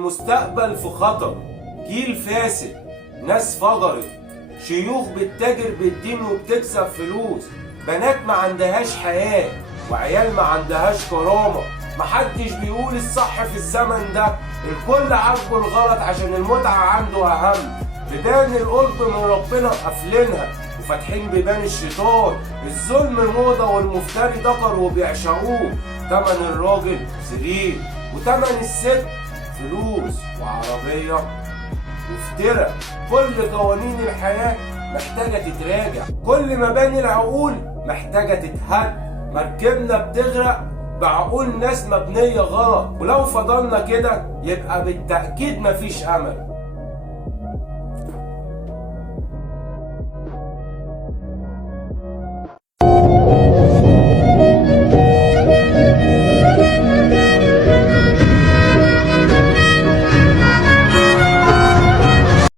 المستقبل في خطر، جيل فاسد، ناس فجرت، شيوخ بتتاجر بالدين وبتكسب فلوس، بنات ما عندهاش حياة وعيال ما عندهاش كرامة. محدش بيقول الصح في الزمن ده، الكل عاجبه الغلط عشان المتعة عنده أهم. بيبان القرب من ربنا قافلينها وفاتحين بيبان الشيطان. الظلم موضة والمفتري دكر وبيعشقوه. تمن الراجل سرير وتمن الست فلوس وعربية وافتراء. كل قوانين الحياة محتاجة تتراجع، كل مباني العقول محتاجة تتهد. مركبنا بتغرق بعقول ناس مبنية غلط، ولو فضلنا كده يبقى بالتأكيد مفيش أمل.